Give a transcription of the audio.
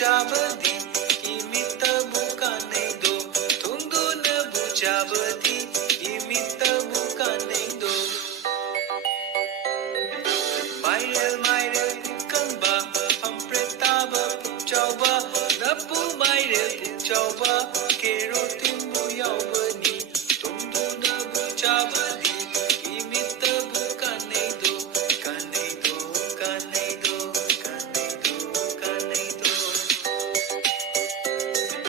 buchabadi, imita bukaneido. Tundu na buchabadi, imita bukaneido. Mairel kukamba, ampretaba puchaba.